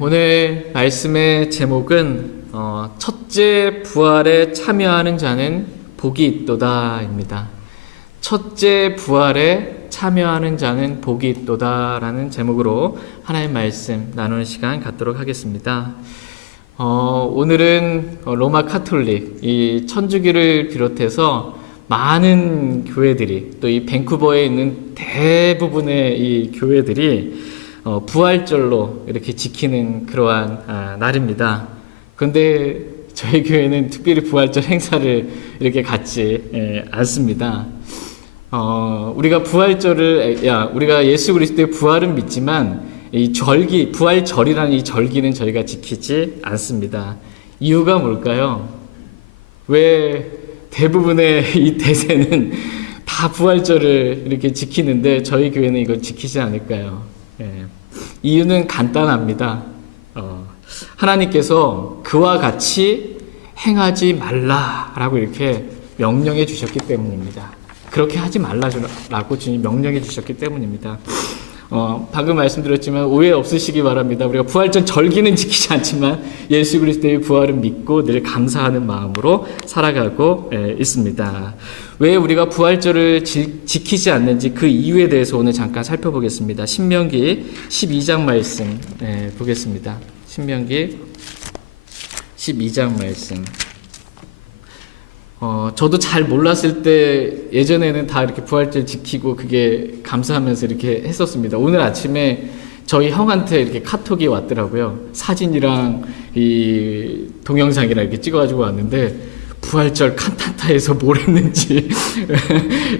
오늘 말씀의 제목은 첫째 부활에 참여하는 자는 복이 있도다입니다. 첫째 부활에 참여하는 자는 복이 있도다라는 제목으로 하나님 말씀 나누는 시간 갖도록 하겠습니다. 오늘은 로마 카톨릭, 이 천주교를 비롯해서 많은 교회들이, 또 이 밴쿠버에 있는 대부분의 이 교회들이 부활절로 이렇게 지키는 그러한 날입니다. 그런데 저희 교회는 특별히 부활절 행사를 이렇게 갖지 않습니다. 우리가 우리가 예수 그리스도의 부활은 믿지만 이 절기, 부활절이라는 이 절기는 저희가 지키지 않습니다. 이유가 뭘까요? 왜 대부분의 이 대세는 다 부활절을 이렇게 지키는데 저희 교회는 이걸 지키지 않을까요? 이유는 간단합니다. 하나님께서 그와 같이 행하지 말라라고 이렇게 명령해 주셨기 때문입니다. 그렇게 하지 말라고 주님 명령해 주셨기 때문입니다. 방금 말씀드렸지만 오해 없으시기 바랍니다. 우리가 부활절 절기는 지키지 않지만 예수 그리스도의 부활은 믿고 늘 감사하는 마음으로 살아가고 있습니다. 왜 우리가 부활절을 지키지 않는지 그 이유에 대해서 오늘 잠깐 살펴보겠습니다. 신명기 12장 말씀 보겠습니다. 신명기 12장 말씀. 저도 잘 몰랐을 때 예전에는 다 이렇게 부활절 지키고 그게 감사하면서 이렇게 했었습니다. 오늘 아침에 저희 형한테 이렇게 카톡이 왔더라고요. 사진이랑 이 동영상이랑 이렇게 찍어가지고 왔는데 부활절 칸타타에서 뭘 했는지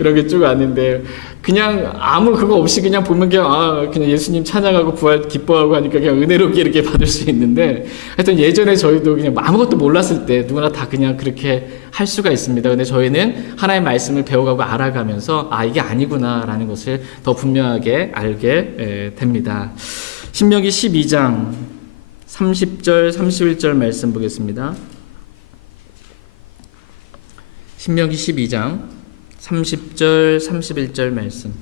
이렇게 쭉 왔는데 그냥 아무 그거 없이 그냥 보면 그냥 예수님 찬양하고 부활 기뻐하고 하니까 그냥 은혜롭게 이렇게 받을 수 있는데 하여튼 예전에 저희도 그냥 아무것도 몰랐을 때 누구나 다 그냥 그렇게 할 수가 있습니다. 근데 저희는 하나님의 말씀을 배워가고 알아가면서 이게 아니구나라는 것을 더 분명하게 알게 됩니다. 신명기 12장 30절 31절 말씀 보겠습니다. 신명기 12장 30절 31절 말씀.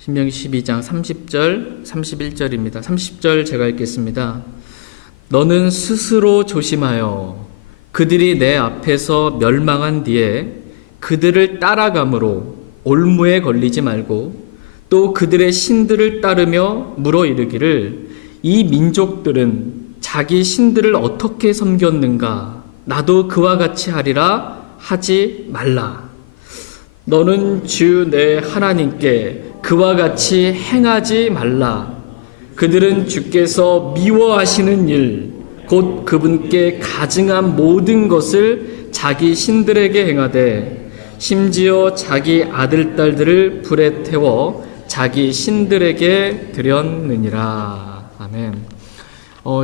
신명기 12장 30절 31절입니다. 30절 제가 읽겠습니다. 너는 스스로 조심하여 그들이 내 앞에서 멸망한 뒤에 그들을 따라감으로 올무에 걸리지 말고 또 그들의 신들을 따르며 물어 이르기를 이 민족들은 자기 신들을 어떻게 섬겼는가 나도 그와 같이 하리라 하지 말라. 너는 주 내 하나님께 그와 같이 행하지 말라. 그들은 주께서 미워하시는 일, 곧 그분께 가증한 모든 것을 자기 신들에게 행하되 심지어 자기 아들, 딸들을 불에 태워 자기 신들에게 드렸느니라. 아멘.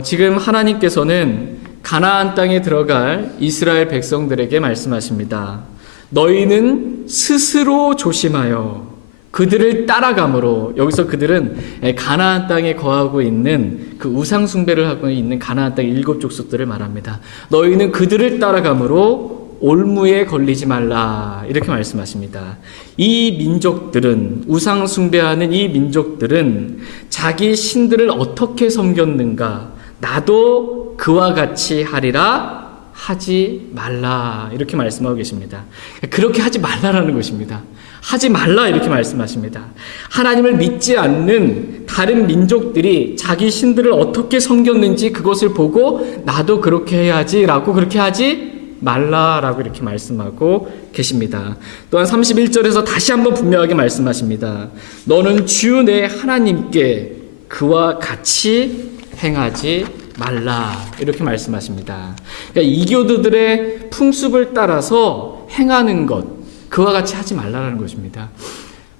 지금 하나님께서는 가나안 땅에 들어갈 이스라엘 백성들에게 말씀하십니다. 너희는 스스로 조심하여 그들을 따라감으로, 여기서 그들은 가나안 땅에 거하고 있는 그 우상 숭배를 하고 있는 가나안 땅의 7 족속들을 말합니다. 너희는 그들을 따라감으로 올무에 걸리지 말라 이렇게 말씀하십니다. 이 민족들은, 우상 숭배하는 이 민족들은 자기 신들을 어떻게 섬겼는가 나도 그와 같이 하리라 하지 말라 이렇게 말씀하고 계십니다. 그렇게 하지 말라라는 것입니다. 하지 말라 이렇게 말씀하십니다. 하나님을 믿지 않는 다른 민족들이 자기 신들을 어떻게 섬겼는지 그것을 보고 나도 그렇게 해야지 라고 그렇게 하지 말라라고 이렇게 말씀하고 계십니다. 또한 31절에서 다시 한번 분명하게 말씀하십니다. 너는 주 내 하나님께 그와 같이 행하지 말라 이렇게 말씀하십니다. 그러니까 이교도들의 풍습을 따라서 행하는 것, 그와 같이 하지 말라라는 것입니다.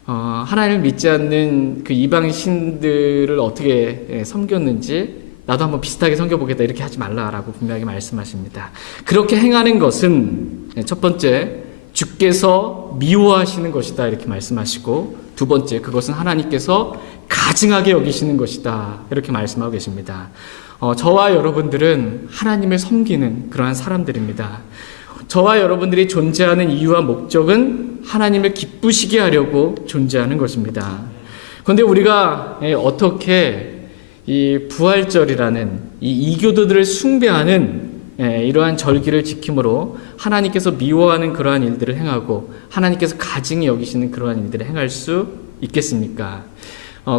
하나님을 믿지 않는 그 이방 신들을 어떻게 섬겼는지 나도 한번 비슷하게 섬겨보겠다 이렇게 하지 말라라고 분명하게 말씀하십니다. 그렇게 행하는 것은 첫 번째 주께서 미워하시는 것이다 이렇게 말씀하시고, 두 번째 그것은 하나님께서 가증하게 여기시는 것이다 이렇게 말씀하고 계십니다. 저와 여러분들은 하나님을 섬기는 그러한 사람들입니다. 저와 여러분들이 존재하는 이유와 목적은 하나님을 기쁘시게 하려고 존재하는 것입니다. 그런데 우리가 어떻게 이 부활절이라는 이 이교도들을 숭배하는 이러한 절기를 지킴으로 하나님께서 미워하는 그러한 일들을 행하고 하나님께서 가증히 여기시는 그러한 일들을 행할 수 있겠습니까?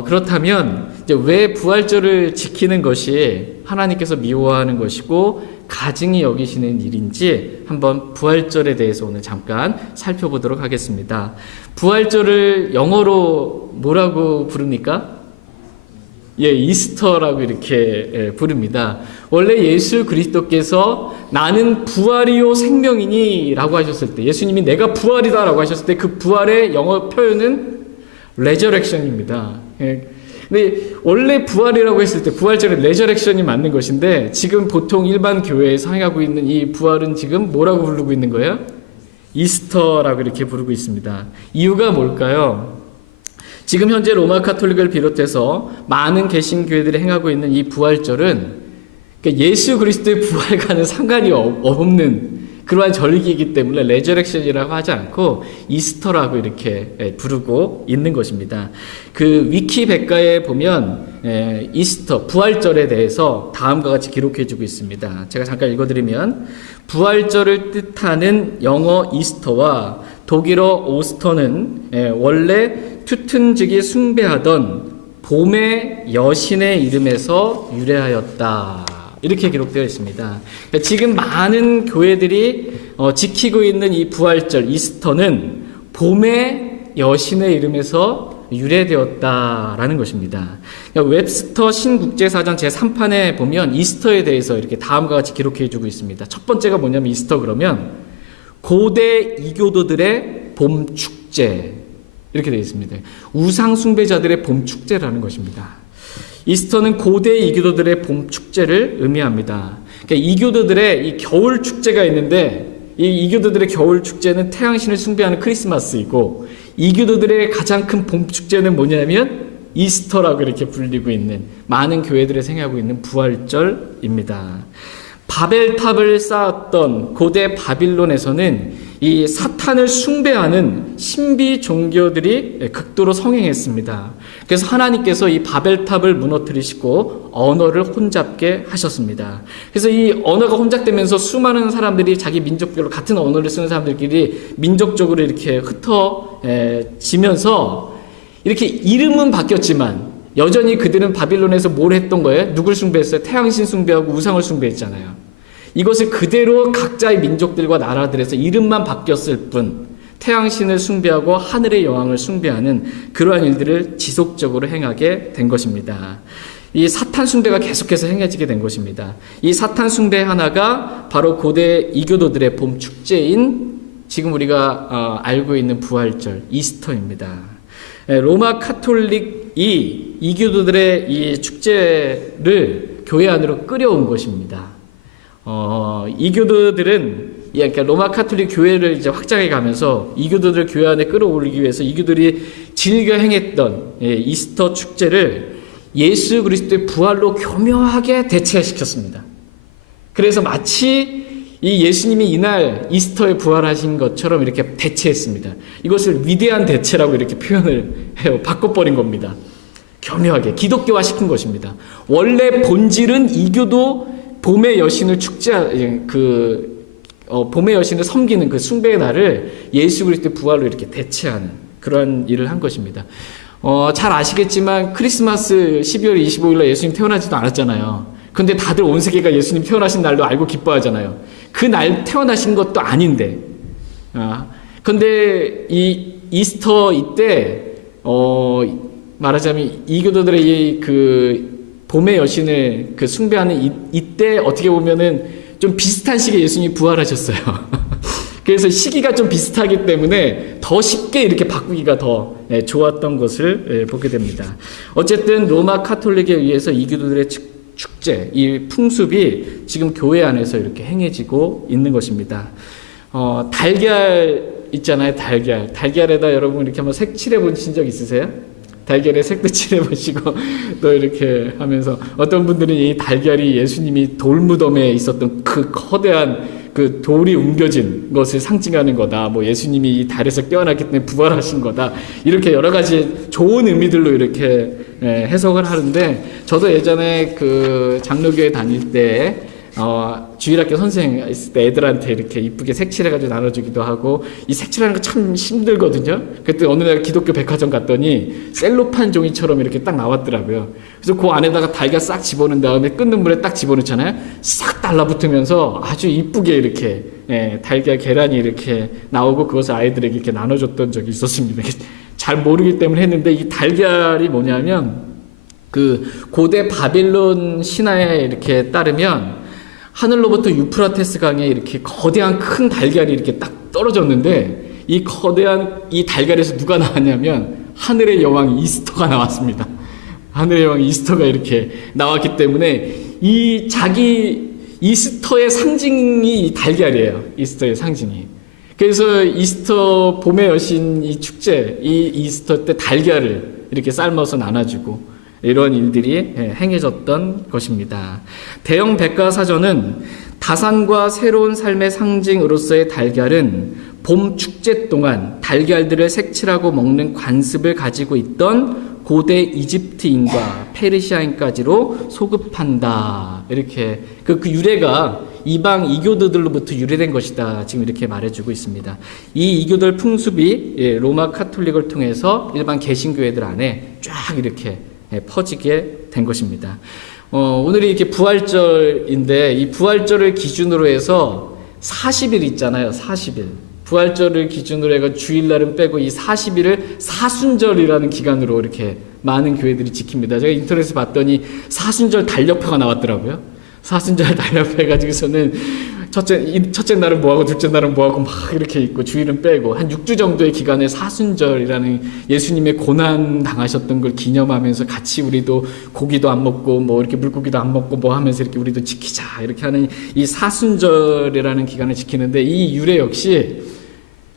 그렇다면 이제 왜 부활절을 지키는 것이 하나님께서 미워하는 것이고 가증히 여기시는 일인지 한번 부활절에 대해서 오늘 잠깐 살펴보도록 하겠습니다. 부활절을 영어로 뭐라고 부릅니까? 이스터라고 이렇게 부릅니다. 원래 예수 그리스도께서 나는 부활이요 생명이니 라고 하셨을 때, 예수님이 내가 부활이다 라고 하셨을 때 그 부활의 영어 표현은 레저렉션입니다. 근데 원래 부활이라고 했을 때 부활절에 레저렉션이 맞는 것인데 지금 보통 일반 교회에서 행하고 있는 이 부활은 지금 뭐라고 부르고 있는 거예요? 이스터라고 이렇게 부르고 있습니다. 이유가 뭘까요? 지금 현재 로마 카톨릭을 비롯해서 많은 개신교회들이 행하고 있는 이 부활절은 그러니까 예수 그리스도의 부활과는 상관이 없는 그러한 절기이기 때문에 레저렉션이라고 하지 않고 이스터라고 이렇게 부르고 있는 것입니다. 그 위키백과에 보면 이스터, 부활절에 대해서 다음과 같이 기록해주고 있습니다. 제가 잠깐 읽어드리면 부활절을 뜻하는 영어 이스터와 독일어 오스터는 원래 튜튼직이 숭배하던 봄의 여신의 이름에서 유래하였다. 이렇게 기록되어 있습니다. 그러니까 지금 많은 교회들이 지키고 있는 이 부활절 이스터는 봄의 여신의 이름에서 유래되었다라는 것입니다. 그러니까 웹스터 신국제사전 제3판에 보면 이스터에 대해서 이렇게 다음과 같이 기록해 주고 있습니다. 첫 번째가 뭐냐면 이스터 그러면 고대 이교도들의 봄 축제 이렇게 되어 있습니다. 우상 숭배자들의 봄 축제라는 것입니다. 이스터는 고대 이교도들의 봄 축제를 의미합니다. 그러니까 이교도들의 이 겨울 축제가 있는데 이 이교도들의 겨울 축제는 태양신을 숭배하는 크리스마스이고 이교도들의 가장 큰 봄 축제는 뭐냐면 이스터라고 이렇게 불리고 있는 많은 교회들에서 행하고 있는 부활절입니다. 바벨탑을 쌓았던 고대 바빌론에서는 이 사탄을 숭배하는 신비 종교들이 극도로 성행했습니다. 그래서 하나님께서 이 바벨탑을 무너뜨리시고 언어를 혼잡게 하셨습니다. 그래서 이 언어가 혼잡되면서 수많은 사람들이 자기 민족별로 같은 언어를 쓰는 사람들끼리 민족적으로 이렇게 흩어지면서 이렇게 이름은 바뀌었지만 여전히 그들은 바빌론에서 뭘 했던 거예요? 누굴 숭배했어요? 태양신 숭배하고 우상을 숭배했잖아요. 이것을 그대로 각자의 민족들과 나라들에서 이름만 바뀌었을 뿐 태양신을 숭배하고 하늘의 여왕을 숭배하는 그러한 일들을 지속적으로 행하게 된 것입니다. 이 사탄 숭배가 계속해서 행해지게 된 것입니다. 이 사탄 숭배 하나가 바로 고대 이교도들의 봄 축제인 지금 우리가 알고 있는 부활절 이스터입니다. 로마 카톨릭이 이교도들의 이 축제를 교회 안으로 끌어온 것입니다. 이교도들은 그러니까 로마 카톨릭 교회를 이제 확장해 가면서 이교도들을 교회 안에 끌어올리기 위해서 이교도들이 즐겨 행했던 이스터 축제를 예수 그리스도의 부활로 교묘하게 대체시켰습니다. 그래서 마치 이 예수님이 이날 이스터에 부활하신 것처럼 이렇게 대체했습니다. 이것을 위대한 대체라고 이렇게 표현을 해요. 바꿔버린 겁니다. 교묘하게 기독교화 시킨 것입니다. 원래 본질은 이교도 봄의 여신을 봄의 여신을 섬기는 그 숭배의 날을 예수 그리스도의 부활로 이렇게 대체하는 그런 일을 한 것입니다. 잘 아시겠지만 크리스마스 12월 25일 날 예수님 태어나지도 않았잖아요. 근데 다들 온 세계가 예수님 태어나신 날로 알고 기뻐하잖아요. 그 날 태어나신 것도 아닌데. 근데 이 이스터 이때 말하자면 이교도들의 그 봄의 여신을 그 숭배하는 이때 어떻게 보면은 좀 비슷한 시기에 예수님이 부활하셨어요. 그래서 시기가 좀 비슷하기 때문에 더 쉽게 이렇게 바꾸기가 더 좋았던 것을 보게 됩니다. 어쨌든 로마 카톨릭에 의해서 이교도들의 축제, 이 풍습이 지금 교회 안에서 이렇게 행해지고 있는 것입니다. 달걀 있잖아요, 달걀. 달걀에다 여러분 이렇게 한번 색칠해 보신 적 있으세요? 달걀에 색도 칠해보시고 또 이렇게 하면서 어떤 분들은 이 달걀이 예수님이 돌무덤에 있었던 그 거대한 그 돌이 옮겨진 것을 상징하는 거다. 뭐 예수님이 이 달에서 깨어났기 때문에 부활하신 거다. 이렇게 여러 가지 좋은 의미들로 이렇게 해석을 하는데, 저도 예전에 그 장로교회 다닐 때 주일학교 선생 있을 때 애들한테 이렇게 이쁘게 색칠해가지고 나눠주기도 하고, 이 색칠하는 거 참 힘들거든요. 그때 어느 날 기독교 백화점 갔더니 셀로판 종이처럼 이렇게 딱 나왔더라고요. 그래서 그 안에다가 달걀 싹 집어넣은 다음에 끓는 물에 딱 집어넣잖아요. 싹 달라붙으면서 아주 이쁘게 이렇게 달걀 계란이 이렇게 나오고, 그것을 아이들에게 이렇게 나눠줬던 적이 있었습니다. 잘 모르기 때문에 했는데, 이 달걀이 뭐냐면 그 고대 바빌론 신화에 이렇게 따르면 하늘로부터 유프라테스 강에 이렇게 거대한 큰 달걀이 이렇게 딱 떨어졌는데, 이 거대한 이 달걀에서 누가 나왔냐면 하늘의 여왕 이스터가 나왔습니다. 하늘의 여왕 이스터가 이렇게 나왔기 때문에 이 자기 이스터의 상징이 이 달걀이에요. 이스터의 상징이. 그래서 이스터 봄의 여신 이 축제, 이 이스터 때 달걀을 이렇게 삶아서 나눠주고, 이런 일들이 행해졌던 것입니다. 대형 백과사전은 다산과 새로운 삶의 상징으로서의 달걀은 봄 축제 동안 달걀들을 색칠하고 먹는 관습을 가지고 있던 고대 이집트인과 페르시아인까지로 소급한다. 이렇게 그 유래가 이방 이교도들로부터 유래된 것이다. 지금 이렇게 말해주고 있습니다. 이 이교도의 풍습이 로마 카톨릭을 통해서 일반 개신교회들 안에 쫙 이렇게 퍼지게 된 것입니다. 오늘이 이렇게 부활절인데, 이 부활절을 기준으로 해서 40일 있잖아요. 40일. 부활절을 기준으로 해서 주일날은 빼고 이 40일을 사순절이라는 기간으로 이렇게 많은 교회들이 지킵니다. 제가 인터넷에 봤더니 사순절 달력표가 나왔더라고요. 사순절 달력표 해가지고서는 첫째 날은 뭐하고 둘째 날은 뭐하고 막 이렇게 있고, 주일은 빼고 한 6주 정도의 기간에 사순절이라는 예수님의 고난 당하셨던 걸 기념하면서 같이 우리도 고기도 안 먹고 뭐 이렇게 물고기도 안 먹고 뭐 하면서 이렇게 우리도 지키자 이렇게 하는 이 사순절이라는 기간을 지키는데, 이 유래 역시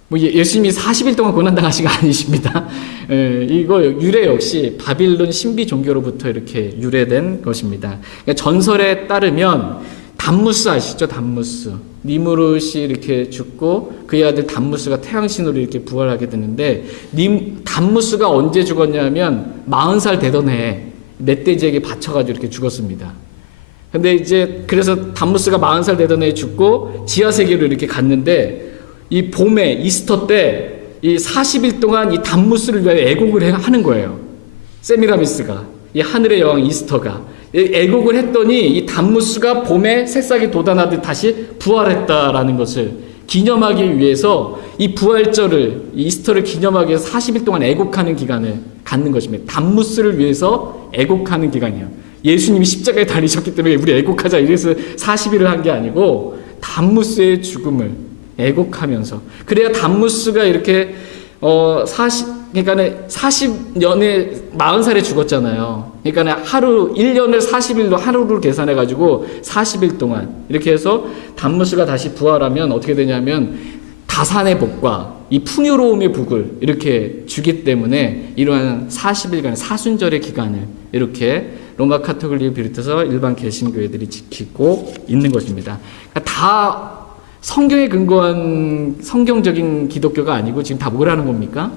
뭐 예수님이 40일 동안 고난 당하신 거 아니십니다. 이거 유래 역시 바빌론 신비 종교로부터 이렇게 유래된 것입니다. 그러니까 전설에 따르면 담무스 아시죠? 담무스. 니무롯이 이렇게 죽고 그의 아들 담무스가 태양신으로 이렇게 부활하게 되는데, 담무스가 언제 죽었냐면 40살 되던 해에 멧돼지에게 받쳐가지고 이렇게 죽었습니다. 근데 이제 그래서 담무스가 40살 되던 해에 죽고 지하세계로 이렇게 갔는데, 이 봄에 이스터 때 이 40일 동안 이 담무스를 위하여 애곡을 하는 거예요. 세미라미스가, 이 하늘의 여왕 이스터가 애곡을 했더니 이 담무스가 봄에 새싹이 돋아나듯 다시 부활했다라는 것을 기념하기 위해서 이 부활절을, 이 이스터를 기념하기 위해서 40일 동안 애곡하는 기간을 갖는 것입니다. 담무스를 위해서 애곡하는 기간이에요. 예수님이 십자가에 달리셨기 때문에 우리 애곡하자 이래서 40일을 한 게 아니고, 담무스의 죽음을 애곡하면서, 그래야 담무스가 이렇게 그러니까 40년에 40살에 죽었잖아요. 그러니까 하루 1년을 40일로 하루를 계산해 가지고 40일 동안 이렇게 해서 담무스가 다시 부활하면 어떻게 되냐면 다산의 복과 이 풍요로움의 복을 이렇게 주기 때문에 이러한 40일간 사순절의 기간을 이렇게 로마 카톨릭을 비롯해서 일반 개신교회들이 지키고 있는 것입니다. 그러니까 다 성경에 근거한 성경적인 기독교가 아니고 지금 다 뭐라는 겁니까?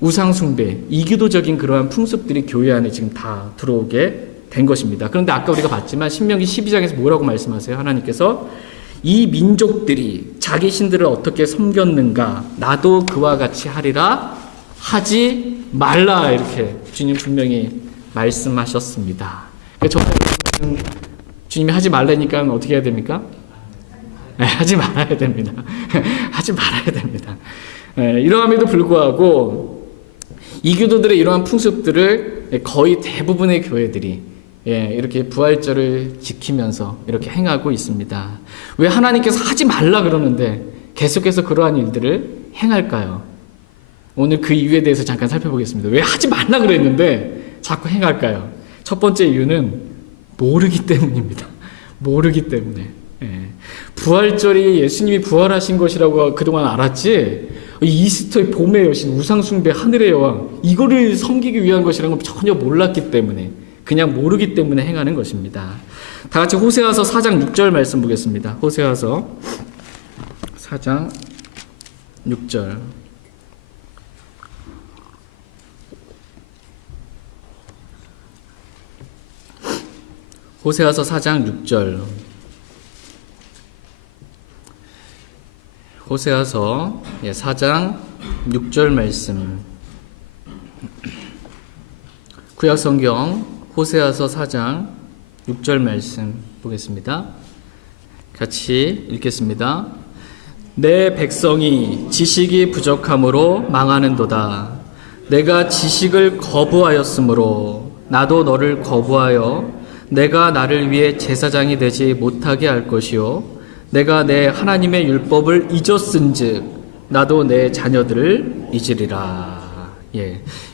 우상숭배, 이교도적인 그러한 풍습들이 교회 안에 지금 다 들어오게 된 것입니다. 그런데 아까 우리가 봤지만 신명기 12장에서 뭐라고 말씀하세요? 하나님께서 이 민족들이 자기 신들을 어떻게 섬겼는가, 나도 그와 같이 하리라 하지 말라, 이렇게 주님 분명히 말씀하셨습니다. 저는 주님이 하지 말라니까 어떻게 해야 됩니까? 하지 말아야 됩니다. 하지 말아야 됩니다. 이러함에도 불구하고 이교도들의 이러한 풍습들을 거의 대부분의 교회들이 이렇게 부활절을 지키면서 이렇게 행하고 있습니다. 왜 하나님께서 하지 말라 그러는데 계속해서 그러한 일들을 행할까요? 오늘 그 이유에 대해서 잠깐 살펴보겠습니다. 왜 하지 말라 그랬는데 자꾸 행할까요? 첫 번째 이유는 모르기 때문입니다. 모르기 때문에. 부활절이 예수님이 부활하신 것이라고 그동안 알았지, 이스터의 봄의 여신, 우상숭배, 하늘의 여왕, 이거를 섬기기 위한 것이라는 걸 전혀 몰랐기 때문에 그냥 모르기 때문에 행하는 것입니다. 다 같이 호세아서 4장 6절 말씀 보겠습니다. 호세아서 4장 6절. 호세아서 4장 6절. 호세아서 4장 6절 말씀. 구약성경 호세아서 4장 6절 말씀 보겠습니다. 같이 읽겠습니다. 내 백성이 지식이 부족함으로 망하는도다. 내가 지식을 거부하였으므로 나도 너를 거부하여 내가 나를 위해 제사장이 되지 못하게 할 것이요 내가 내 하나님의 율법을 잊었은즉 나도 내 자녀들을 잊으리라.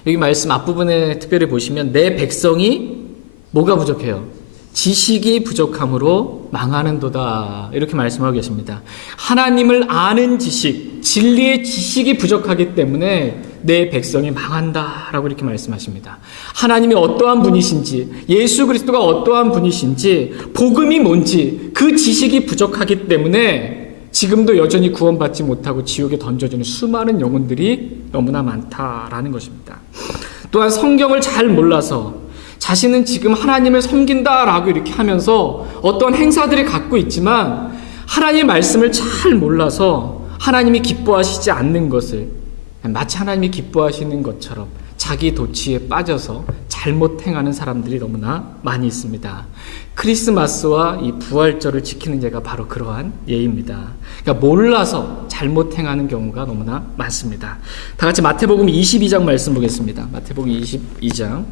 여기 말씀 앞부분에 특별히 보시면 내 백성이 뭐가 부족해요? 지식이 부족함으로 망하는도다. 이렇게 말씀하고 계십니다. 하나님을 아는 지식, 진리의 지식이 부족하기 때문에 내 백성이 망한다라고 이렇게 말씀하십니다. 하나님이 어떠한 분이신지, 예수 그리스도가 어떠한 분이신지, 복음이 뭔지 그 지식이 부족하기 때문에 지금도 여전히 구원받지 못하고 지옥에 던져지는 수많은 영혼들이 너무나 많다라는 것입니다. 또한 성경을 잘 몰라서 자신은 지금 하나님을 섬긴다라고 이렇게 하면서 어떤 행사들을 갖고 있지만 하나님의 말씀을 잘 몰라서 하나님이 기뻐하시지 않는 것을 마치 하나님이 기뻐하시는 것처럼 자기 도취에 빠져서 잘못 행하는 사람들이 너무나 많이 있습니다. 크리스마스와 이 부활절을 지키는 예가 바로 그러한 예입니다. 그러니까 몰라서 잘못 행하는 경우가 너무나 많습니다. 다 같이 마태복음 22장 말씀 보겠습니다. 마태복음 22장.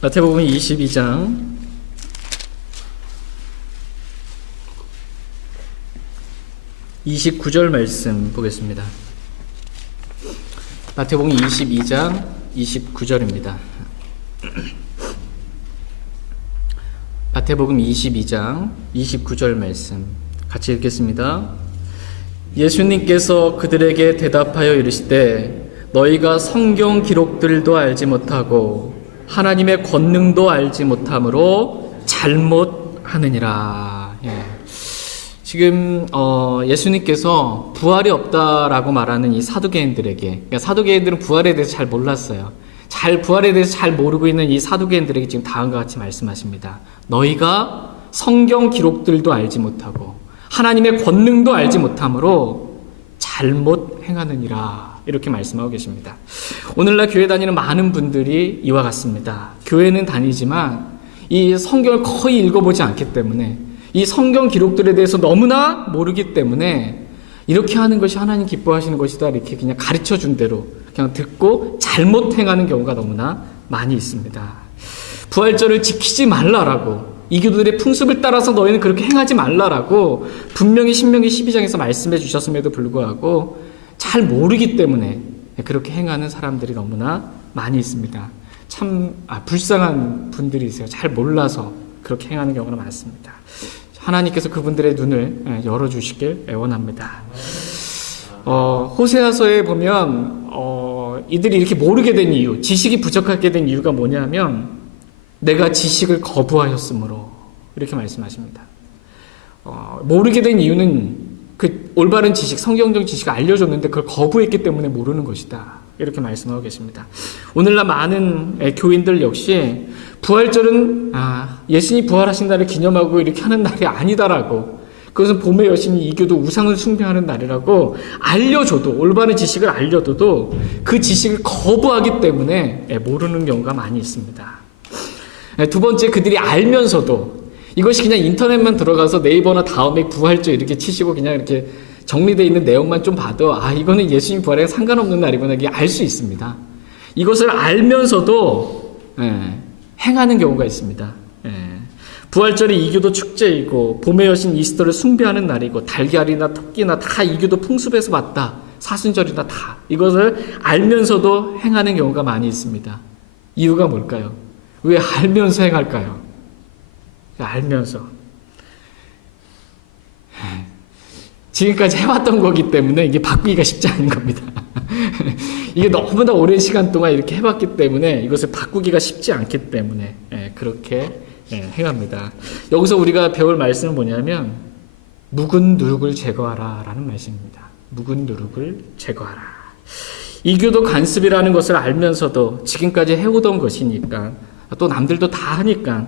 마태복음 22장 29절 말씀 보겠습니다. 마태복음 22장 29절입니다. 마태복음 22장 29절 말씀 같이 읽겠습니다. 예수님께서 그들에게 대답하여 이르시되 너희가 성경 기록들도 알지 못하고 하나님의 권능도 알지 못함으로 잘못하느니라. 지금 예수님께서 부활이 없다라고 말하는 이 사두개인들에게, 그러니까 사두개인들은 부활에 대해서 잘 몰랐어요. 부활에 대해서 잘 모르고 있는 이 사두개인들에게 지금 다음과 같이 말씀하십니다. 너희가 성경 기록들도 알지 못하고 하나님의 권능도 알지 못함으로 잘못 행하느니라. 이렇게 말씀하고 계십니다. 오늘날 교회 다니는 많은 분들이 이와 같습니다. 교회는 다니지만 이 성경을 거의 읽어보지 않기 때문에 이 성경 기록들에 대해서 너무나 모르기 때문에 이렇게 하는 것이 하나님 기뻐하시는 것이다 이렇게 그냥 가르쳐준 대로 그냥 듣고 잘못 행하는 경우가 너무나 많이 있습니다. 부활절을 지키지 말라라고, 이교도들의 풍습을 따라서 너희는 그렇게 행하지 말라라고 분명히 신명기 12장에서 말씀해 주셨음에도 불구하고 잘 모르기 때문에 그렇게 행하는 사람들이 너무나 많이 있습니다. 참 불쌍한 분들이세요. 잘 몰라서 그렇게 행하는 경우가 많습니다. 하나님께서 그분들의 눈을 열어주시길 애원합니다. 호세아서에 보면 이들이 이렇게 모르게 된 이유, 지식이 부족하게 된 이유가 뭐냐면 내가 지식을 거부하였으므로 이렇게 말씀하십니다. 모르게 된 이유는 그 올바른 지식, 성경적 지식을 알려줬는데 그걸 거부했기 때문에 모르는 것이다. 이렇게 말씀하고 계십니다. 오늘날 많은 교인들 역시 부활절은 예수님이 부활하신 날을 기념하고 이렇게 하는 날이 아니다라고, 그것은 봄의 여신이 이교도 우상을 숭배하는 날이라고 알려줘도, 올바른 지식을 알려줘도 그 지식을 거부하기 때문에 모르는 경우가 많이 있습니다. 두 번째, 그들이 알면서도 이것이 그냥 인터넷만 들어가서 네이버나 다음에 부활절 이렇게 치시고 그냥 이렇게 정리되어 있는 내용만 좀 봐도 이거는 예수님 부활에 상관없는 날이구나 이게 알 수 있습니다. 이것을 알면서도 행하는 경우가 있습니다. 부활절이 이교도 축제이고 봄의 여신 이스터를 숭배하는 날이고 달걀이나 토끼나 다 이교도 풍습에서 왔다. 사순절이나 다 이것을 알면서도 행하는 경우가 많이 있습니다. 이유가 뭘까요? 왜 알면서 행할까요? 알면서 지금까지 해왔던 거기 때문에 이게 바꾸기가 쉽지 않은 겁니다. 이게 너무나 오랜 시간 동안 이렇게 해봤기 때문에 이것을 바꾸기가 쉽지 않기 때문에 그렇게 행합니다. 여기서 우리가 배울 말씀은 뭐냐면 묵은 누룩을 제거하라 라는 말씀입니다. 묵은 누룩을 제거하라. 이교도 간습이라는 것을 알면서도 지금까지 해오던 것이니까 또 남들도 다 하니까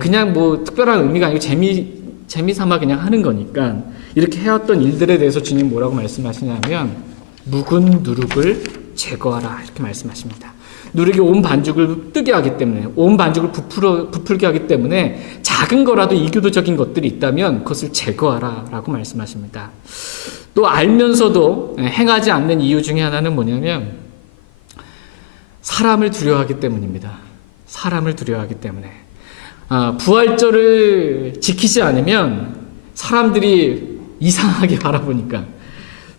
그냥 뭐 특별한 의미가 아니고 재미삼아 그냥 하는 거니까 이렇게 해왔던 일들에 대해서 주님 뭐라고 말씀하시냐면 묵은 누룩을 제거하라 이렇게 말씀하십니다. 누룩이 온 반죽을 뜨게 하기 때문에 온 반죽을 부풀게 하기 때문에 작은 거라도 이교도적인 것들이 있다면 그것을 제거하라 라고 말씀하십니다. 또 알면서도 행하지 않는 이유 중에 하나는 뭐냐면 사람을 두려워하기 때문입니다. 사람을 두려워하기 때문에 부활절을 지키지 않으면 사람들이 이상하게 바라보니까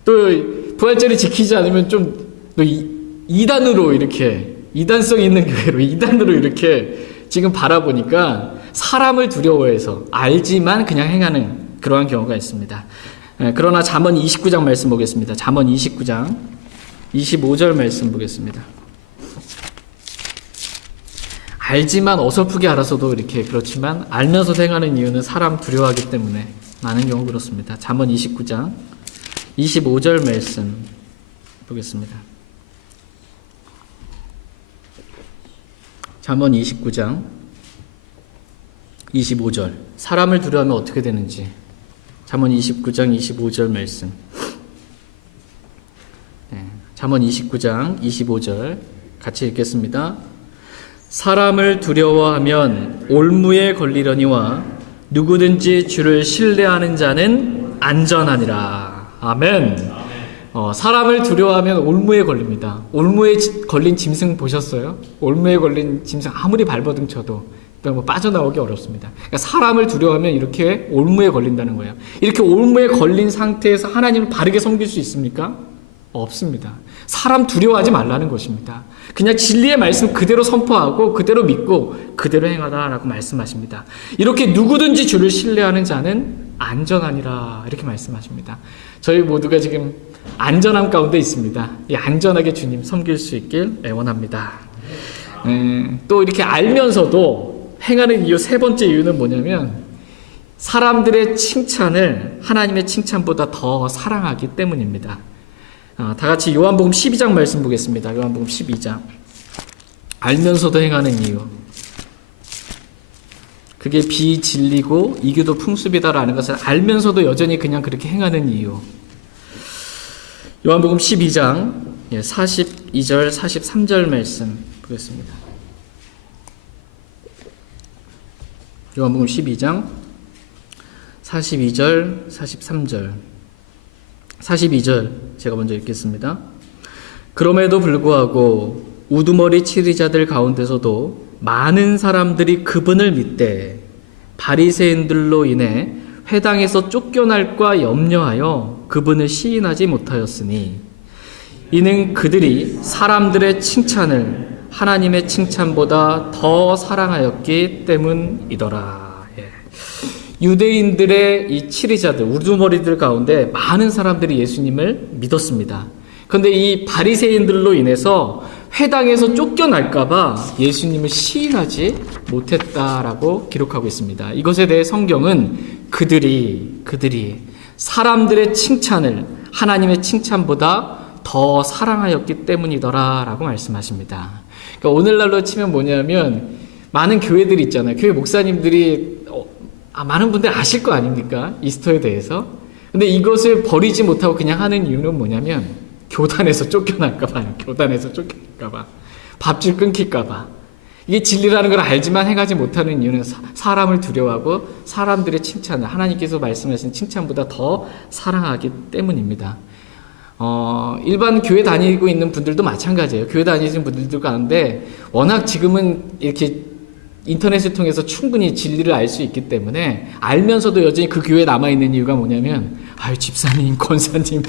또 부활절을 지키지 않으면 좀 또 이단으로 이렇게 이단성 있는 교회로 이단으로 이렇게 지금 바라보니까 사람을 두려워해서 알지만 그냥 행하는 그러한 경우가 있습니다. 그러나 잠언 29장 말씀 보겠습니다. 잠언 29장 25절 말씀 보겠습니다. 알지만 어설프게 알아서도 이렇게 그렇지만 알면서 행하는 이유는 사람 두려워하기 때문에 많은 경우 그렇습니다. 잠언 29장 25절 말씀 보겠습니다. 잠언 29장 25절 사람을 두려워하면 어떻게 되는지 잠언 29장 25절 말씀 잠언 29장 25절 같이 읽겠습니다. 사람을 두려워하면 올무에 걸리려니와 누구든지 주를 신뢰하는 자는 안전하니라. 아멘. 사람을 두려워하면 올무에 걸립니다. 올무에 걸린 짐승 보셨어요? 올무에 걸린 짐승 아무리 발버둥 쳐도 뭐 빠져나오기 어렵습니다. 그러니까 사람을 두려워하면 이렇게 올무에 걸린다는 거예요. 이렇게 올무에 걸린 상태에서 하나님을 바르게 섬길 수 있습니까? 없습니다. 사람 두려워하지 말라는 것입니다. 그냥 진리의 말씀 그대로 선포하고 그대로 믿고 그대로 행하라라고 말씀하십니다. 이렇게 누구든지 주를 신뢰하는 자는 안전하니라 이렇게 말씀하십니다. 저희 모두가 지금 안전함 가운데 있습니다. 이 안전하게 주님 섬길 수 있길 애원합니다. 또 이렇게 알면서도 행하는 이유 세 번째 이유는 뭐냐면 사람들의 칭찬을 하나님의 칭찬보다 더 사랑하기 때문입니다. 다 같이 요한복음 12장 말씀 보겠습니다. 요한복음 12장 알면서도 행하는 이유 그게 비진리고 이교도 풍습이다라는 것을 알면서도 여전히 그냥 그렇게 행하는 이유 요한복음 12장 42절 43절 말씀 보겠습니다. 요한복음 12장 42절 43절 42절 제가 먼저 읽겠습니다. 그럼에도 불구하고 우두머리 치리자들 가운데서도 많은 사람들이 그분을 믿되 바리새인들로 인해 회당에서 쫓겨날까 염려하여 그분을 시인하지 못하였으니 이는 그들이 사람들의 칭찬을 하나님의 칭찬보다 더 사랑하였기 때문이더라. 유대인들의 이 치리자들, 우두머리들 가운데 많은 사람들이 예수님을 믿었습니다. 그런데 이 바리새인들로 인해서 회당에서 쫓겨날까봐 예수님을 시인하지 못했다라고 기록하고 있습니다. 이것에 대해 성경은 그들이 사람들의 칭찬을 하나님의 칭찬보다 더 사랑하였기 때문이더라 라고 말씀하십니다. 그러니까 오늘날로 치면 뭐냐면 많은 교회들이 있잖아요. 교회 목사님들이 많은 분들 아실 거 아닙니까? 이스터에 대해서. 근데 이것을 버리지 못하고 그냥 하는 이유는 뭐냐면 교단에서 쫓겨날까 봐요. 교단에서 쫓겨날까 봐. 밥줄 끊길까 봐. 이게 진리라는 걸 알지만 행하지 못하는 이유는 사람을 두려워하고 사람들의 칭찬을 하나님께서 말씀하신 칭찬보다 더 사랑하기 때문입니다. 일반 교회 다니고 있는 분들도 마찬가지예요. 교회 다니시는 분들도 가는데 워낙 지금은 이렇게 인터넷을 통해서 충분히 진리를 알 수 있기 때문에 알면서도 여전히 그 교회에 남아있는 이유가 뭐냐면 집사님, 권사님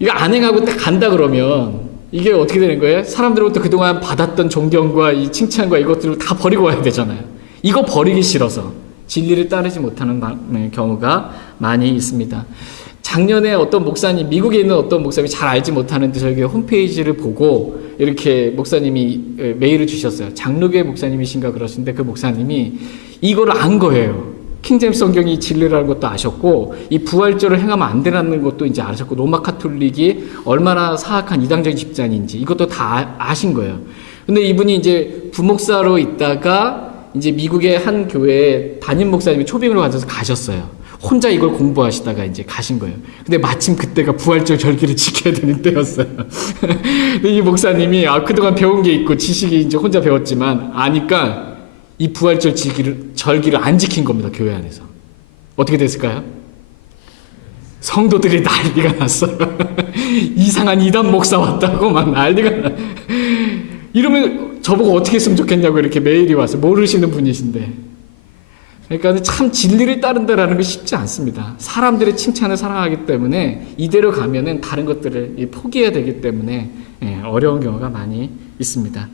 이거 안 행하고 딱 간다 그러면 이게 어떻게 되는 거예요? 사람들로부터 그동안 받았던 존경과 이 칭찬과 이것들을 다 버리고 와야 되잖아요. 이거 버리기 싫어서 진리를 따르지 못하는 경우가 많이 있습니다. 작년에 어떤 목사님, 미국에 있는 어떤 목사님이 잘 알지 못하는데 저에게 홈페이지를 보고 이렇게 목사님이 메일을 주셨어요. 장로교회 목사님이신가 그러신데 그 목사님이 이걸 안 거예요. 킹제임스 성경이 진리라는 것도 아셨고 이 부활절을 행하면 안 되는 것도 이제 아셨고 로마 카톨릭이 얼마나 사악한 이단적인 집단인지 이것도 다 아신 거예요. 근데 이분이 이제 부목사로 있다가 이제 미국의 한 교회에 담임 목사님이 초빙으로 가셨어요. 혼자 이걸 공부하시다가 이제 가신 거예요. 근데 마침 그때가 부활절 절기를 지켜야 되는 때였어요. 근데 이 목사님이 그동안 배운 게 있고 지식이 이제 혼자 배웠지만 아니까 이 부활절 절기를 안 지킨 겁니다. 교회 안에서. 어떻게 됐을까요? 성도들이 난리가 났어요. 이상한 이단 목사 왔다고 막 난리가 나. 이러면 저보고 어떻게 했으면 좋겠냐고 이렇게 메일이 와서 모르시는 분이신데. 그러니까 참 진리를 따른다라는 게 쉽지 않습니다. 사람들의 칭찬을 사랑하기 때문에 이대로 가면은 다른 것들을 포기해야 되기 때문에 어려운 경우가 많이 있습니다.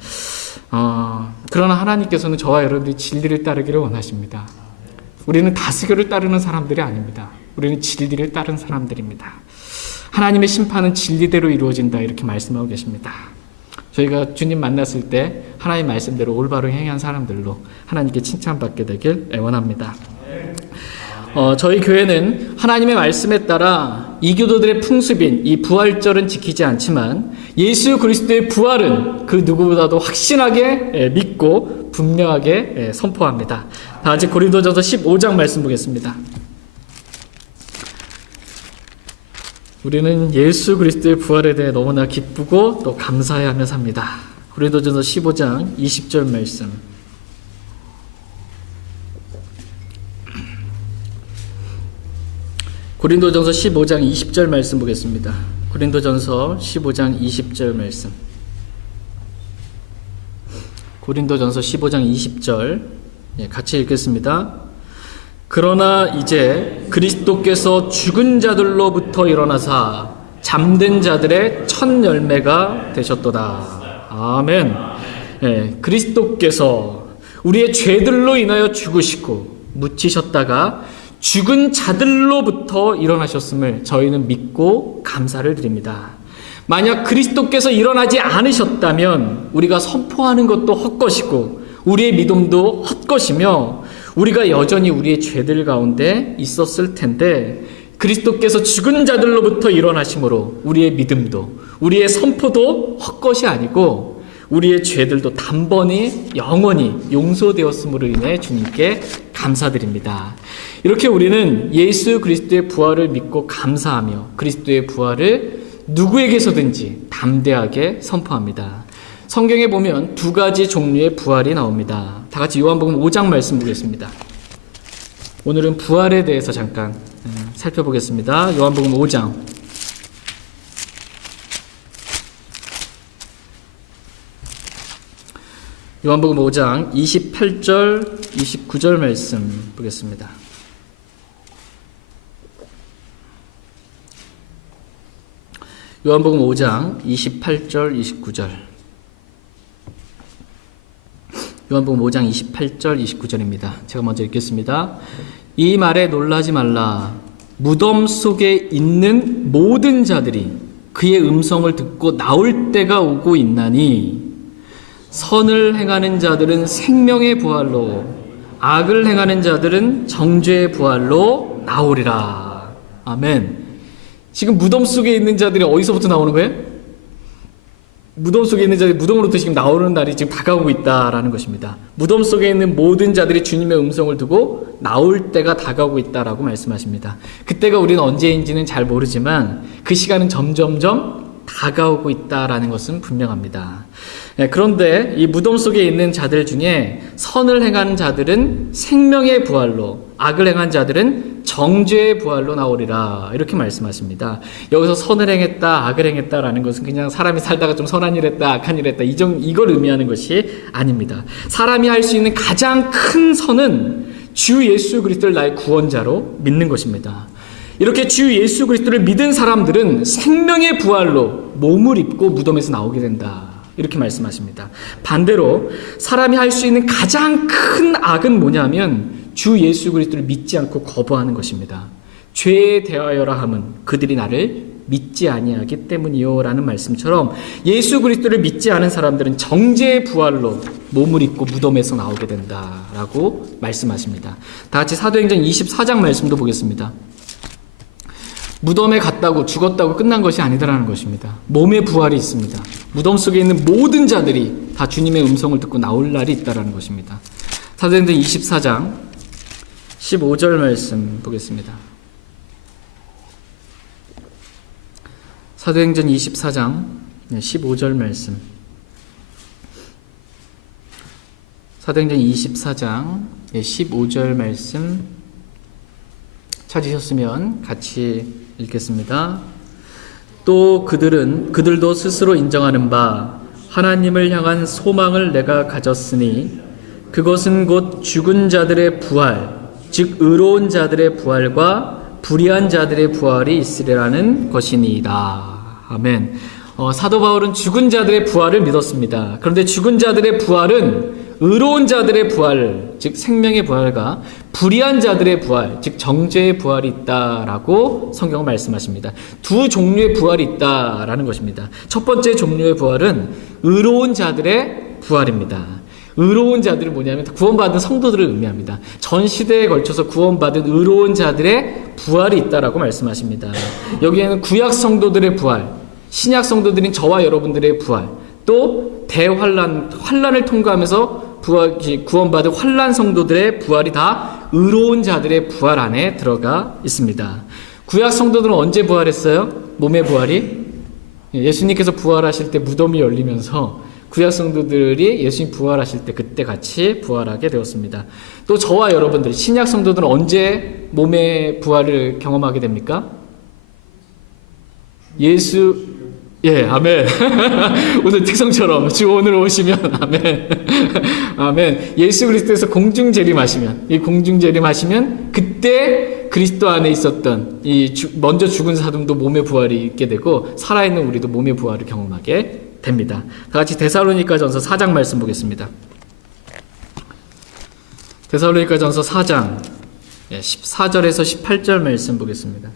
그러나 하나님께서는 저와 여러분들이 진리를 따르기를 원하십니다. 우리는 다스교를 따르는 사람들이 아닙니다. 우리는 진리를 따르는 사람들입니다. 하나님의 심판은 진리대로 이루어진다 이렇게 말씀하고 계십니다. 저희가 주님 만났을 때 하나님 말씀대로 올바로 행한 사람들로 하나님께 칭찬받게 되길 원합니다. 저희 교회는 하나님의 말씀에 따라 이교도들의 풍습인 이 부활절은 지키지 않지만 예수 그리스도의 부활은 그 누구보다도 확신하게 믿고 분명하게 선포합니다. 다 같이 고린도전서 15장 말씀 보겠습니다. 우리는 예수 그리스도의 부활에 대해 너무나 기쁘고 또 감사해하며 삽니다. 고린도전서 15장 20절 말씀. 고린도전서 15장 20절 말씀 보겠습니다. 고린도전서 15장 20절 말씀. 고린도전서 15장 20절 같이 읽겠습니다. 그러나 이제 그리스도께서 죽은 자들로부터 일어나사 잠든 자들의 첫 열매가 되셨도다. 아멘. 그리스도께서 우리의 죄들로 인하여 죽으시고 묻히셨다가 죽은 자들로부터 일어나셨음을 저희는 믿고 감사를 드립니다. 만약 그리스도께서 일어나지 않으셨다면 우리가 선포하는 것도 헛것이고 우리의 믿음도 헛것이며 우리가 여전히 우리의 죄들 가운데 있었을 텐데 그리스도께서 죽은 자들로부터 일어나심으로 우리의 믿음도 우리의 선포도 헛것이 아니고 우리의 죄들도 단번에 영원히 용서되었음으로 인해 주님께 감사드립니다. 이렇게 우리는 예수 그리스도의 부활을 믿고 감사하며 그리스도의 부활을 누구에게서든지 담대하게 선포합니다. 성경에 보면 두 가지 종류의 부활이 나옵니다. 다 같이 요한복음 5장 말씀 보겠습니다. 오늘은 부활에 대해서 잠깐 살펴보겠습니다. 요한복음 5장. 요한복음 5장 28절, 29절 말씀 보겠습니다. 요한복음 5장 28절, 29절. 요한복음 5장 28절, 29절입니다. 제가 먼저 읽겠습니다. 이 말에 놀라지 말라. 무덤 속에 있는 모든 자들이 그의 음성을 듣고 나올 때가 오고 있나니 선을 행하는 자들은 생명의 부활로 악을 행하는 자들은 정죄의 부활로 나오리라. 아멘. 지금 무덤 속에 있는 자들이 어디서부터 나오는 거예요? 무덤 속에 있는 자들이 무덤으로부터 지금 나오는 날이 지금 다가오고 있다라는 것입니다. 무덤 속에 있는 모든 자들이 주님의 음성을 두고 나올 때가 다가오고 있다라고 말씀하십니다. 그때가 우리는 언제인지는 잘 모르지만 그 시간은 점점점 다가오고 있다라는 것은 분명합니다. 그런데 이 무덤 속에 있는 자들 중에 선을 행하는 자들은 생명의 부활로, 악을 행한 자들은 정죄의 부활로 나오리라 이렇게 말씀하십니다. 여기서 선을 행했다, 악을 행했다라는 것은 그냥 사람이 살다가 좀 선한 일 했다, 악한 일 했다 이걸 의미하는 것이 아닙니다. 사람이 할 수 있는 가장 큰 선은 주 예수 그리스도를 나의 구원자로 믿는 것입니다. 이렇게 주 예수 그리스도를 믿은 사람들은 생명의 부활로 몸을 입고 무덤에서 나오게 된다. 이렇게 말씀하십니다. 반대로 사람이 할 수 있는 가장 큰 악은 뭐냐면 주 예수 그리스도를 믿지 않고 거부하는 것입니다. 죄에 대하여라 함은 그들이 나를 믿지 아니하기 때문이요 라는 말씀처럼 예수 그리스도를 믿지 않은 사람들은 정죄의 부활로 몸을 입고 무덤에서 나오게 된다라고 말씀하십니다. 다 같이 사도행전 24장 말씀도 보겠습니다. 무덤에 갔다고 죽었다고 끝난 것이 아니다라는 것입니다. 몸의 부활이 있습니다. 무덤 속에 있는 모든 자들이 다 주님의 음성을 듣고 나올 날이 있다라는 것입니다. 사도행전 24장 15절 말씀 보겠습니다. 사도행전 24장 15절 말씀. 사도행전 24장 15절 말씀 찾으셨으면 같이 읽겠습니다. 또 그들도 스스로 인정하는 바 하나님을 향한 소망을 내가 가졌으니 그것은 곧 죽은 자들의 부활, 즉 의로운 자들의 부활과 불의한 자들의 부활이 있으리라는 것이니이다. 아멘. 사도 바울은 죽은 자들의 부활을 믿었습니다. 그런데 죽은 자들의 부활은 의로운 자들의 부활, 즉 생명의 부활과 불의한 자들의 부활, 즉 정죄의 부활이 있다라고 성경은 말씀하십니다. 두 종류의 부활이 있다라는 것입니다. 첫 번째 종류의 부활은 의로운 자들의 부활입니다. 의로운 자들은 뭐냐면 구원받은 성도들을 의미합니다. 전 시대에 걸쳐서 구원받은 의로운 자들의 부활이 있다라고 말씀하십니다. 여기에는 구약 성도들의 부활, 신약 성도들인 저와 여러분들의 부활, 또 환란을 통과하면서 구원받은 환란 성도들의 부활이 다 의로운 자들의 부활 안에 들어가 있습니다. 구약 성도들은 언제 부활했어요? 몸의 부활이? 예수님께서 부활하실 때 무덤이 열리면서 구약 성도들이 예수님 부활하실 때 그때 같이 부활하게 되었습니다. 또 저와 여러분들 신약 성도들은 언제 몸의 부활을 경험하게 됩니까? 아멘. 오늘 특성처럼 오늘 오시면 아멘. 아멘. 예수 그리스도에서 공중 재림하시면 그때 그리스도 안에 있었던 먼저 죽은 사람도 몸의 부활이 있게 되고 살아있는 우리도 몸의 부활을 경험하게 됩니다. 다 같이 데살로니가전서 4장 말씀 보겠습니다. 데살로니가전서 4장 14절에서 18절 말씀 보겠습니다.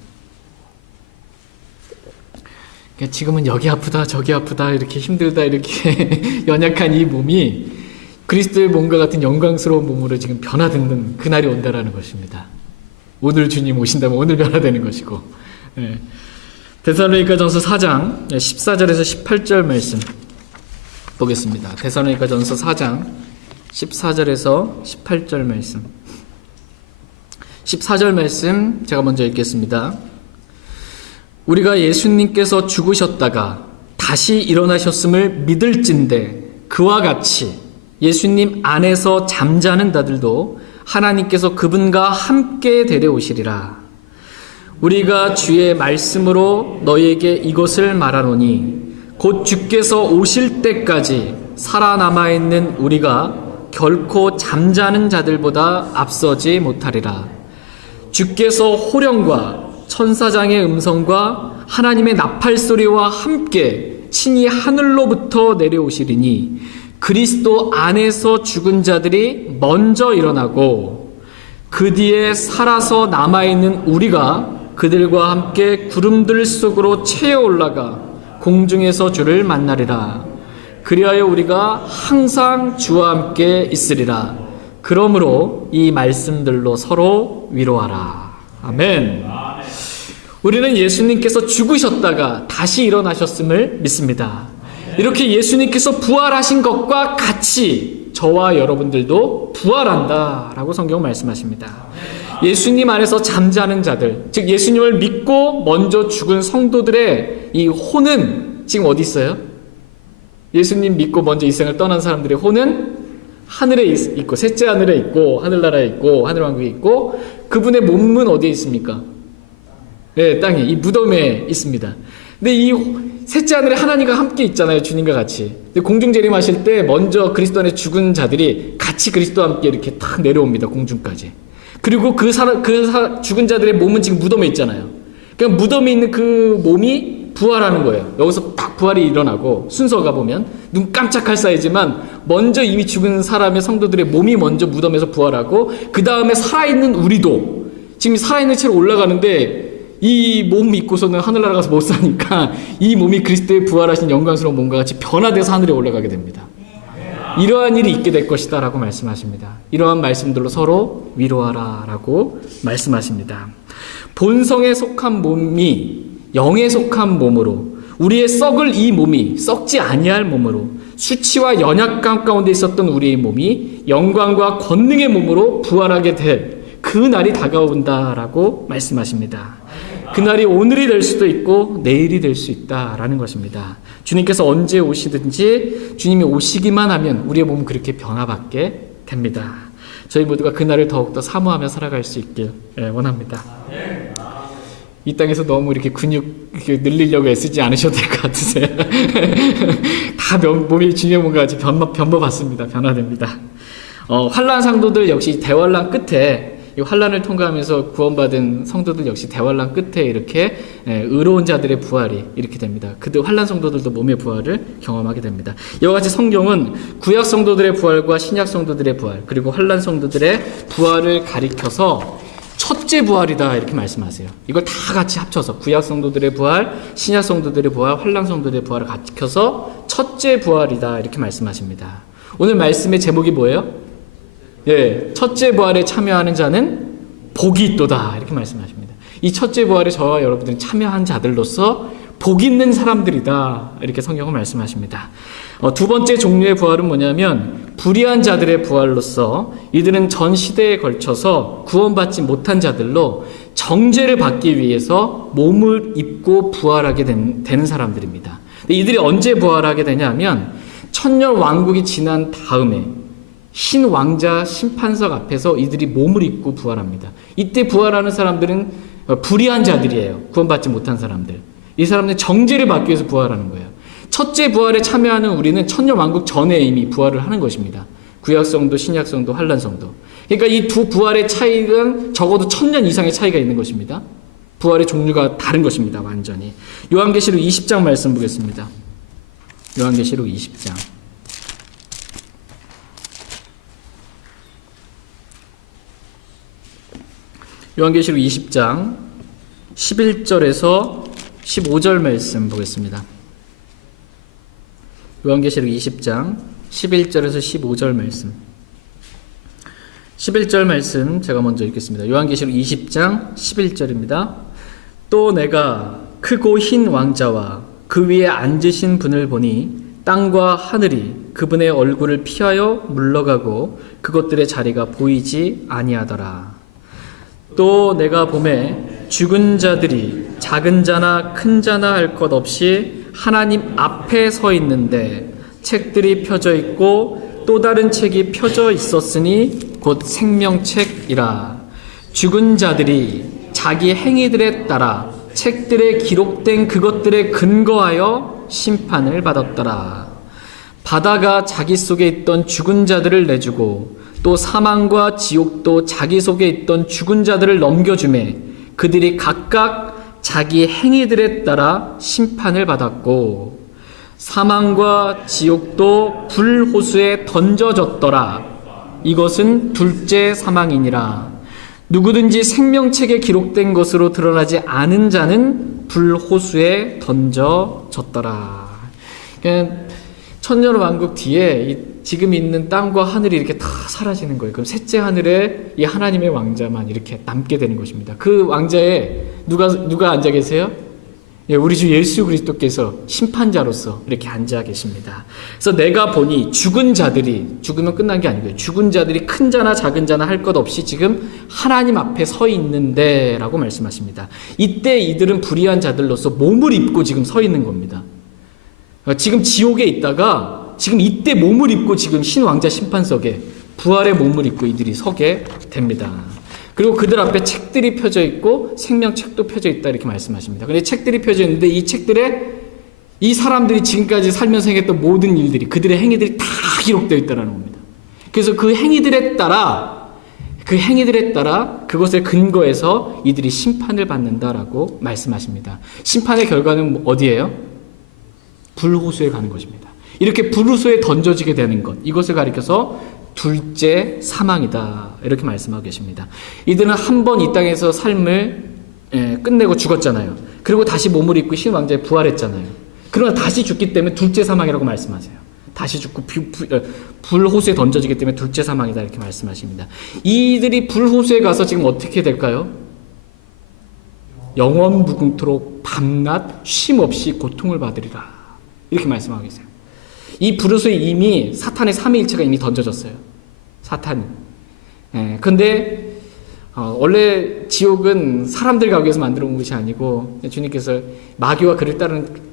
지금은 여기 아프다 저기 아프다 이렇게 힘들다 이렇게 연약한 이 몸이 그리스도의 몸과 같은 영광스러운 몸으로 지금 변화되는 그날이 온다라는 것입니다. 오늘 주님 오신다면 오늘 변화되는 것이고. 데살로니가전서 4장 14절에서 18절 말씀 보겠습니다. 데살로니가전서 4장 14절에서 18절 말씀. 14절 말씀 제가 먼저 읽겠습니다. 우리가 예수님께서 죽으셨다가 다시 일어나셨음을 믿을진대 그와 같이 예수님 안에서 잠자는 자들도 하나님께서 그분과 함께 데려오시리라. 우리가 주의 말씀으로 너희에게 이것을 말하노니 곧 주께서 오실 때까지 살아남아 있는 우리가 결코 잠자는 자들보다 앞서지 못하리라. 주께서 호령과 천사장의 음성과 하나님의 나팔 소리와 함께 친히 하늘로부터 내려오시리니 그리스도 안에서 죽은 자들이 먼저 일어나고 그 뒤에 살아서 남아있는 우리가 그들과 함께 구름들 속으로 채어 올라가 공중에서 주를 만나리라. 그리하여 우리가 항상 주와 함께 있으리라. 그러므로 이 말씀들로 서로 위로하라. 아멘. 우리는 예수님께서 죽으셨다가 다시 일어나셨음을 믿습니다. 이렇게 예수님께서 부활하신 것과 같이 저와 여러분들도 부활한다라고 성경은 말씀하십니다. 예수님 안에서 잠자는 자들, 즉 예수님을 믿고 먼저 죽은 성도들의 이 혼은 지금 어디 있어요? 예수님 믿고 먼저 이 생을 떠난 사람들의 혼은 하늘에 있고 셋째 하늘에 있고 하늘나라에 있고 하늘왕국에 있고 그분의 몸은 어디에 있습니까? 네, 땅에 이 무덤에 있습니다. 근데 이 셋째 하늘에 하나님과 함께 있잖아요. 주님과 같이. 근데 공중 재림하실 때 먼저 그리스도 안에 죽은 자들이 같이 그리스도와 함께 이렇게 탁 내려옵니다. 공중까지. 그리고 죽은 자들의 몸은 지금 무덤에 있잖아요. 그러니까 무덤에 있는 그 몸이 부활하는 거예요. 여기서 딱 부활이 일어나고 순서가 보면 눈 깜짝할 사이지만 먼저 이미 죽은 사람의 성도들의 몸이 먼저 무덤에서 부활하고 그 다음에 살아있는 우리도 지금 살아있는 채로 올라가는데 이 몸 믿고서는 하늘나라 가서 못 사니까 이 몸이 그리스도의 부활하신 영광스러운 몸과 같이 변화돼서 하늘에 올라가게 됩니다. 이러한 일이 있게 될 것이다 라고 말씀하십니다. 이러한 말씀들로 서로 위로하라 라고 말씀하십니다. 본성에 속한 몸이 영에 속한 몸으로 우리의 썩을 이 몸이 썩지 아니할 몸으로 수치와 연약감 가운데 있었던 우리의 몸이 영광과 권능의 몸으로 부활하게 될 그 날이 다가온다라고 말씀하십니다. 그날이 오늘이 될 수도 있고 내일이 될 수 있다라는 것입니다. 주님께서 언제 오시든지 주님이 오시기만 하면 우리의 몸은 그렇게 변화받게 됩니다. 저희 모두가 그날을 더욱더 사모하며 살아갈 수 있길 원합니다. 이 땅에서 너무 이렇게 근육 늘리려고 애쓰지 않으셔도 될 것 같으세요. 다 몸이 주님의 몸과 같이 변모받습니다. 변화됩니다. 환난 상도들 역시 대환란 끝에 이 환란을 통과하면서 구원받은 성도들 역시 대환란 끝에 이렇게 의로운 자들의 부활이 이렇게 됩니다. 그들 환란 성도들도 몸의 부활을 경험하게 됩니다. 이와 같이 성경은 구약 성도들의 부활과 신약 성도들의 부활 그리고 환란 성도들의 부활을 가리켜서 첫째 부활이다 이렇게 말씀하세요. 이걸 다 같이 합쳐서 구약 성도들의 부활, 신약 성도들의 부활, 환란 성도들의 부활을 가리켜서 첫째 부활이다 이렇게 말씀하십니다. 오늘 말씀의 제목이 뭐예요? 첫째 부활에 참여하는 자는 복이 있도다 이렇게 말씀하십니다. 이 첫째 부활에 저와 여러분들은 참여한 자들로서 복 있는 사람들이다 이렇게 성경은 말씀하십니다. 두 번째 종류의 부활은 뭐냐면 불의한 자들의 부활로서 이들은 전 시대에 걸쳐서 구원받지 못한 자들로 정죄를 받기 위해서 몸을 입고 부활하게 되는 사람들입니다. 이들이 언제 부활하게 되냐면 천년 왕국이 지난 다음에 흰 왕자 심판석 앞에서 이들이 몸을 입고 부활합니다. 이때 부활하는 사람들은 불의한 자들이에요. 구원받지 못한 사람들. 이 사람들은 정죄를 받기 위해서 부활하는 거예요. 첫째 부활에 참여하는 우리는 천년 왕국 전에 이미 부활을 하는 것입니다. 구약성도 신약성도 환란성도. 그러니까 이 두 부활의 차이는 적어도 1000년 이상의 차이가 있는 것입니다. 부활의 종류가 다른 것입니다. 완전히. 요한계시록 20장 말씀 보겠습니다. 요한계시록 20장. 요한계시록 20장 11절에서 15절 말씀 보겠습니다. 요한계시록 20장 11절에서 15절 말씀. 11절 말씀 제가 먼저 읽겠습니다. 요한계시록 20장 11절입니다. 또 내가 크고 흰 왕자와 그 위에 앉으신 분을 보니 땅과 하늘이 그분의 얼굴을 피하여 물러가고 그것들의 자리가 보이지 아니하더라. 또 내가 보매 죽은 자들이 작은 자나 큰 자나 할 것 없이 하나님 앞에 서 있는데 책들이 펴져 있고 또 다른 책이 펴져 있었으니 곧 생명책이라. 죽은 자들이 자기 행위들에 따라 책들에 기록된 그것들에 근거하여 심판을 받았더라. 바다가 자기 속에 있던 죽은 자들을 내주고 또 사망과 지옥도 자기 속에 있던 죽은 자들을 넘겨주매 그들이 각각 자기 행위들에 따라 심판을 받았고 사망과 지옥도 불호수에 던져졌더라. 이것은 둘째 사망이니라. 누구든지 생명책에 기록된 것으로 드러나지 않은 자는 불호수에 던져졌더라. 그러니까 천년 왕국 뒤에 지금 있는 땅과 하늘이 이렇게 다 사라지는 거예요. 그럼 셋째 하늘에 이 하나님의 왕자만 이렇게 남게 되는 것입니다. 그 왕자에 누가 앉아 계세요? 우리 주 예수 그리스도께서 심판자로서 이렇게 앉아 계십니다. 그래서 내가 보니 죽은 자들이, 죽으면 끝난 게 아니고요. 죽은 자들이 큰 자나 작은 자나 할 것 없이 지금 하나님 앞에 서 있는데 라고 말씀하십니다. 이때 이들은 불의한 자들로서 몸을 입고 지금 서 있는 겁니다. 지금 지옥에 있다가 지금 이때 몸을 입고 지금 신왕자 심판석에 부활의 몸을 입고 이들이 서게 됩니다. 그리고 그들 앞에 책들이 펴져 있고 생명책도 펴져 있다 이렇게 말씀하십니다. 근데 책들이 펴져 있는데 이 책들에 이 사람들이 지금까지 살면서 행했던 모든 일들이 그들의 행위들이 다 기록되어 있다는 겁니다. 그래서 그 행위들에 따라 그 행위들에 따라 그것을 근거해서 이들이 심판을 받는다라고 말씀하십니다. 심판의 결과는 어디예요? 불호수에 가는 것입니다. 이렇게 불호수에 던져지게 되는 것, 이것을 가리켜서 둘째 사망이다 이렇게 말씀하고 계십니다. 이들은 한 번 이 땅에서 삶을 끝내고 죽었잖아요. 그리고 다시 몸을 입고 신 왕자에 부활했잖아요. 그러나 다시 죽기 때문에 둘째 사망이라고 말씀하세요. 다시 죽고 불호수에 던져지기 때문에 둘째 사망이다 이렇게 말씀하십니다. 이들이 불호수에 가서 지금 어떻게 될까요? 영원 무궁토록 밤낮 쉼없이 고통을 받으리라 이렇게 말씀하고 계세요. 이 불호수에 이미 사탄의 삼위일체가 이미 던져졌어요. 사탄이. 근데 원래 지옥은 사람들 가기 위해서 만들어 온 것이 아니고 주님께서 마귀와 그를 따르는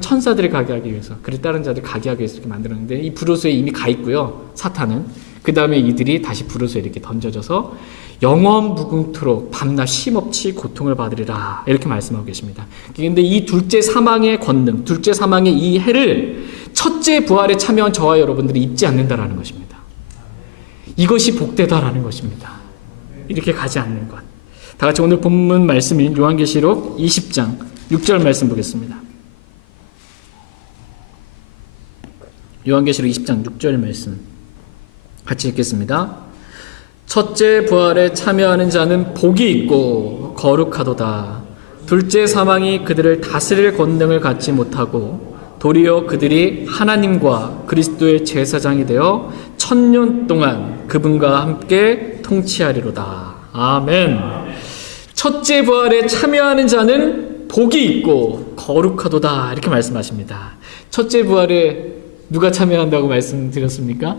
천사들을 가게 하기 위해서, 그를 따르는 자들 가게 하기 위해서 이렇게 만들었는데 이 불호수에 이미 가 있고요. 사탄은. 그 다음에 이들이 다시 불호수에 이렇게 던져져서 영원 무궁토록 밤낮 쉼없이 고통을 받으리라 이렇게 말씀하고 계십니다. 그런데 이 둘째 사망의 권능, 둘째 사망의 이 해를 첫째 부활에 참여한 저와 여러분들이 입지 않는다라는 것입니다. 이것이 복되다라는 것입니다. 이렇게 가지 않는 것. 다 같이 오늘 본문 말씀인 요한계시록 20장 6절 말씀 보겠습니다. 요한계시록 20장 6절 말씀 같이 읽겠습니다. 첫째 부활에 참여하는 자는 복이 있고 거룩하도다. 둘째 사망이 그들을 다스릴 권능을 갖지 못하고 도리어 그들이 하나님과 그리스도의 제사장이 되어 1000년 동안 그분과 함께 통치하리로다. 아멘. 첫째 부활에 참여하는 자는 복이 있고 거룩하도다 이렇게 말씀하십니다. 첫째 부활에 누가 참여한다고 말씀드렸습니까?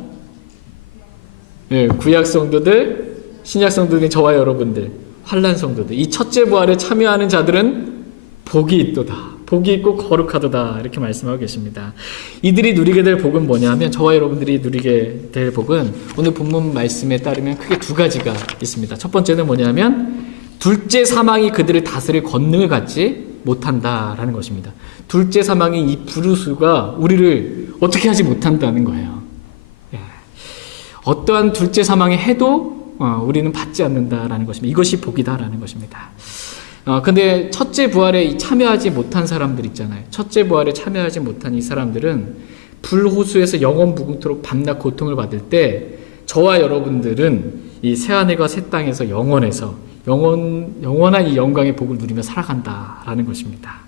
네, 구약 성도들, 신약 성도들인 저와 여러분들, 환난 성도들. 이 첫째 부활에 참여하는 자들은 복이 있도다. 복이 있고 거룩하도다 이렇게 말씀하고 계십니다. 이들이 누리게 될 복은 뭐냐면, 저와 여러분들이 누리게 될 복은 오늘 본문 말씀에 따르면 크게 두 가지가 있습니다. 첫 번째는 뭐냐면 둘째 사망이 그들을 다스릴 권능을 갖지 못한다라는 것입니다. 둘째 사망이 이 불우수가 우리를 어떻게 하지 못한다는 거예요. 어떠한 둘째 사망이 해도 우리는 받지 않는다라는 것입니다. 이것이 복이다라는 것입니다. 근데 첫째 부활에 참여하지 못한 사람들 있잖아요. 첫째 부활에 참여하지 못한 이 사람들은 불호수에서 영원 무궁토록 밤낮 고통을 받을 때 저와 여러분들은 이 새하늘과 새 땅에서 영원한 이 영광의 복을 누리며 살아간다라는 것입니다.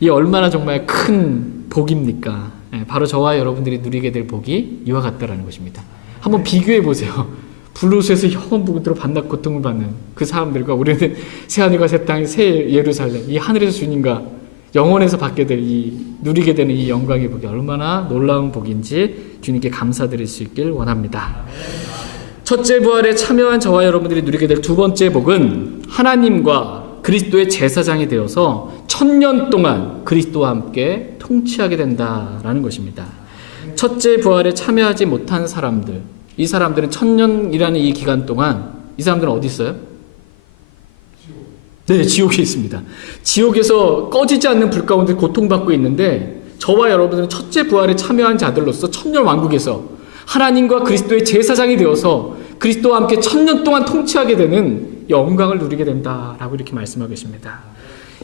이 얼마나 정말 큰 복입니까? 바로 저와 여러분들이 누리게 될 복이 이와 같다라는 것입니다. 한번 비교해 보세요. 불호수에서 영원 무궁토록 밤낮 고통을 받는 그 사람들과 우리는 새하늘과 새 땅, 새 예루살렘, 이 하늘에서 주님과 영원에서 받게 될 누리게 되는 이 영광의 복이 얼마나 놀라운 복인지 주님께 감사드릴 수 있길 원합니다. 첫째 부활에 참여한 저와 여러분들이 누리게 될 두 번째 복은 하나님과 그리스도의 제사장이 되어서 1000년 동안 그리스도와 함께 통치하게 된다라는 것입니다. 첫째 부활에 참여하지 못한 사람들, 이 사람들은 1000년이라는 이 기간 동안 이 사람들은 어디 있어요? 네, 지옥에 있습니다. 지옥에서 꺼지지 않는 불 가운데 고통받고 있는데 저와 여러분들은 첫째 부활에 참여한 자들로서 천년 왕국에서 하나님과 그리스도의 제사장이 되어서 그리스도와 함께 1000년 동안 통치하게 되는 영광을 누리게 된다라고 이렇게 말씀하고 계십니다.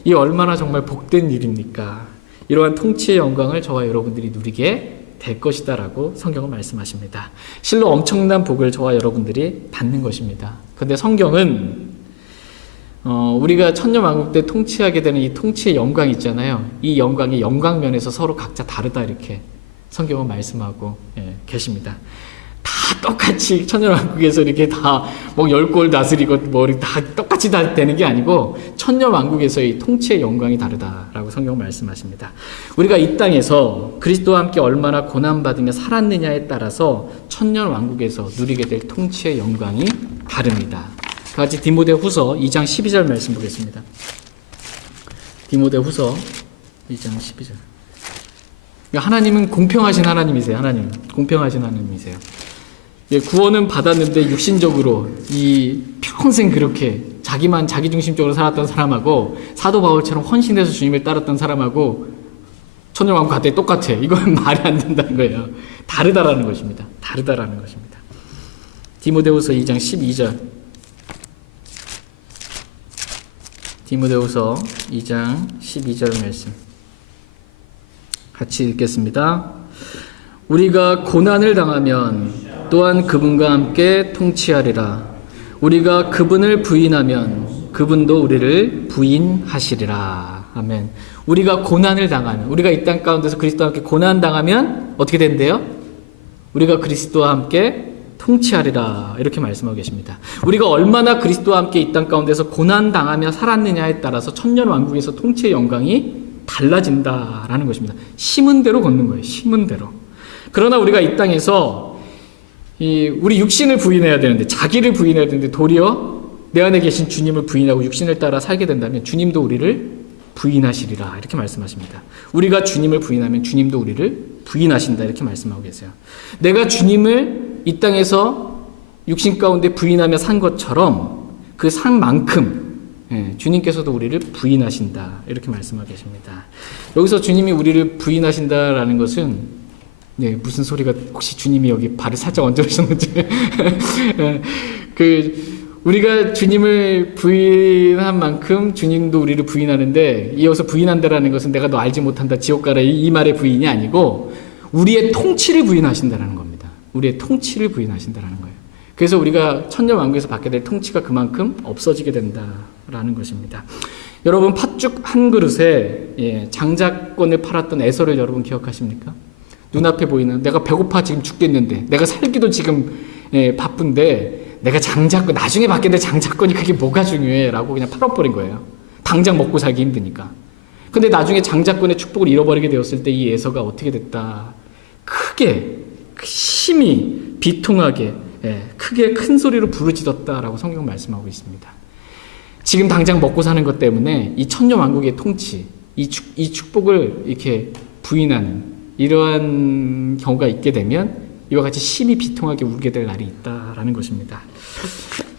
이 얼마나 정말 복된 일입니까? 이러한 통치의 영광을 저와 여러분들이 누리게 될 것이다라고 성경은 말씀하십니다. 실로 엄청난 복을 저와 여러분들이 받는 것입니다. 그런데 성경은 우리가 천년왕국 때 통치하게 되는 이 통치의 영광이 있잖아요. 이 영광이 영광면에서 서로 각자 다르다 이렇게 성경은 말씀하고 계십니다. 다 똑같이 천년왕국에서 이렇게 다 뭐 10골 다스리고 뭐 다 똑같이 다 되는 게 아니고 천년왕국에서의 통치의 영광이 다르다라고 성경은 말씀하십니다. 우리가 이 땅에서 그리스도와 함께 얼마나 고난받으며 살았느냐에 따라서 천년왕국에서 누리게 될 통치의 영광이 다릅니다. 같이 디모데후서 2장 12절 말씀 보겠습니다. 디모데후서 2장 12절. 하나님은 공평하신 하나님이세요. 하나님 공평하신 하나님이세요. 구원은 받았는데 육신적으로 이 평생 그렇게 자기 중심적으로 살았던 사람하고 사도 바울처럼 헌신해서 주님을 따랐던 사람하고 천년왕국 갈 때 똑같아. 이건 말이 안 된다는 거예요. 다르다라는 것입니다. 다르다라는 것입니다. 디모데후서 2장 12절 디모데후서 2장 12절 말씀 같이 읽겠습니다. 우리가 고난을 당하면 또한 그분과 함께 통치하리라. 우리가 그분을 부인하면 그분도 우리를 부인하시리라. 아멘. 우리가 고난을 당하면, 우리가 이 땅 가운데서 그리스도와 함께 고난 당하면 어떻게 된대요? 우리가 그리스도와 함께 통치하리라. 이렇게 말씀하고 계십니다. 우리가 얼마나 그리스도와 함께 이 땅 가운데서 고난 당하며 살았느냐에 따라서 천년 왕국에서 통치의 영광이 달라진다라는 것입니다. 심은 대로 걷는 거예요. 심은 대로. 그러나 우리가 이 땅에서 우리 육신을 부인해야 되는데, 자기를 부인해야 되는데, 도리어 내 안에 계신 주님을 부인하고 육신을 따라 살게 된다면 주님도 우리를 부인하시리라. 이렇게 말씀하십니다. 우리가 주님을 부인하면 주님도 우리를 부인하신다. 이렇게 말씀하고 계세요. 내가 주님을 이 땅에서 육신 가운데 부인하며 산 것처럼 그 산만큼 주님께서도 우리를 부인하신다. 이렇게 말씀하고 계십니다. 여기서 주님이 우리를 부인하신다라는 것은 무슨 소리가, 혹시 주님이 여기 발을 살짝 얹으셨는지 우리가 주님을 부인한 만큼 주님도 우리를 부인하는데, 이어서 부인한다라는 것은 내가 너 알지 못한다 지옥 가라 이 말의 부인이 아니고 우리의 통치를 부인하신다라는 겁니다. 우리의 통치를 부인하신다라는 거예요. 그래서 우리가 천년 왕국에서 받게 될 통치가 그만큼 없어지게 된다라는 것입니다. 여러분, 팥죽 한 그릇에 장자권을 팔았던 에서를 여러분 기억하십니까? 눈앞에 보이는, 내가 배고파 지금 죽겠는데, 내가 살기도 지금 바쁜데 내가 장자권, 나중에 받게 될 장자권이 그게 뭐가 중요해 라고 그냥 팔아버린 거예요. 당장 먹고 살기 힘드니까. 근데 나중에 장자권의 축복을 잃어버리게 되었을 때 이 에서가 어떻게 됐다? 크게, 심히 비통하게, 크게 큰 소리로 부르짖었다라고 성경 말씀하고 있습니다. 지금 당장 먹고 사는 것 때문에 이 천년 왕국의 통치, 이 축복을 이렇게 부인하는 이러한 경우가 있게 되면 이와 같이 심히 비통하게 울게 될 날이 있다라는 것입니다.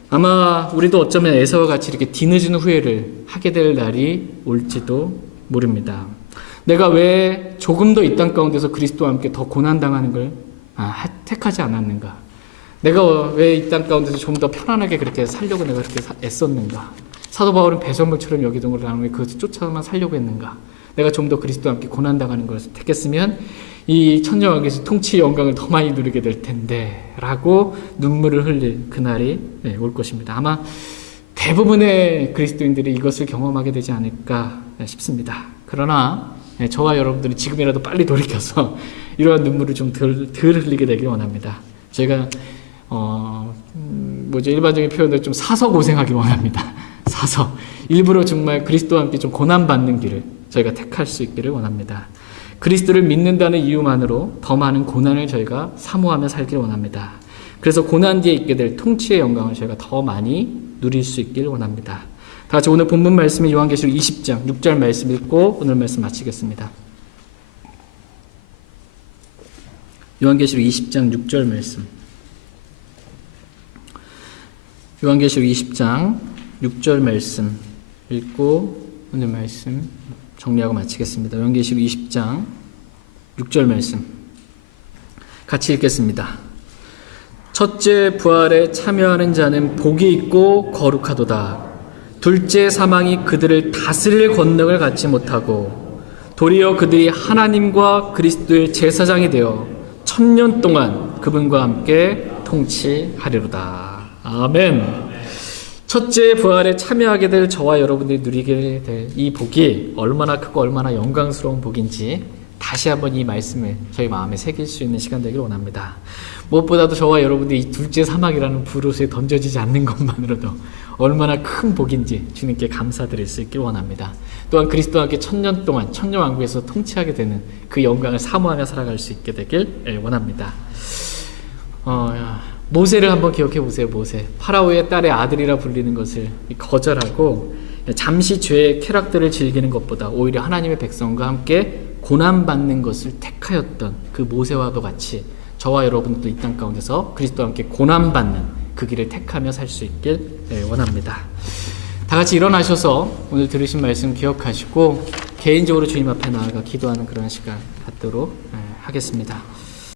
아마 우리도 어쩌면 에서와 같이 이렇게 뒤늦은 후회를 하게 될 날이 올지도 모릅니다. 내가 왜 조금 더 이 땅 가운데서 그리스도와 함께 더 고난당하는 걸 택하지 않았는가? 내가 왜 이 땅 가운데서 좀 더 편안하게 그렇게 살려고 내가 그렇게 애썼는가? 사도 바울은 배설물처럼 여기던 걸 나는 왜 그것을 쫓아만 살려고 했는가? 내가 좀 더 그리스도와 함께 고난당하는 것을 택했으면 이 천년왕국에서 통치의 영광을 더 많이 누리게 될 텐데 라고 눈물을 흘릴 그날이 올 것입니다. 아마 대부분의 그리스도인들이 이것을 경험하게 되지 않을까 싶습니다. 그러나 저와 여러분들이 지금이라도 빨리 돌이켜서 이러한 눈물을 좀 덜 흘리게 되길 원합니다. 제가 일반적인 표현으로 좀 사서 고생하길 원합니다. 사서 일부러 정말 그리스도와 함께 좀 고난받는 길을 저희가 택할 수 있기를 원합니다. 그리스도를 믿는다는 이유만으로 더 많은 고난을 저희가 사모하며 살길 원합니다. 그래서 고난 뒤에 있게 될 통치의 영광을 저희가 더 많이 누릴 수 있길 원합니다. 다 같이 오늘 본문 말씀인 요한계시록 20장 6절 말씀 읽고 오늘 말씀 마치겠습니다. 요한계시록 20장 6절 말씀. 요한계시록 20장 6절 말씀 읽고 오늘 말씀 정리하고 마치겠습니다. 요한계시록 20장 6절 말씀 같이 읽겠습니다. 첫째 부활에 참여하는 자는 복이 있고 거룩하도다. 둘째 사망이 그들을 다스릴 권능을 갖지 못하고 도리어 그들이 하나님과 그리스도의 제사장이 되어 천년 동안 그분과 함께 통치하리로다. 아멘. 첫째 부활에 참여하게 될 저와 여러분들이 누리게 될 이 복이 얼마나 크고 얼마나 영광스러운 복인지 다시 한번 이 말씀을 저희 마음에 새길 수 있는 시간 되기를 원합니다. 무엇보다도 저와 여러분들이 이 둘째 사막이라는 부르스에 던져지지 않는 것만으로도 얼마나 큰 복인지 주님께 감사드릴 수 있길 원합니다. 또한 그리스도와 함께 천년 동안 천년 왕국에서 통치하게 되는 그 영광을 사모하며 살아갈 수 있게 되길 원합니다. 모세를 한번 기억해 보세요. 모세, 파라오의 딸의 아들이라 불리는 것을 거절하고 잠시 죄의 쾌락들을 즐기는 것보다 오히려 하나님의 백성과 함께 고난받는 것을 택하였던 그 모세와도 같이 저와 여러분도 이 땅 가운데서 그리스도와 함께 고난받는 그 길을 택하며 살 수 있길 원합니다. 다 같이 일어나셔서 오늘 들으신 말씀 기억하시고 개인적으로 주님 앞에 나아가 기도하는 그런 시간 갖도록 하겠습니다.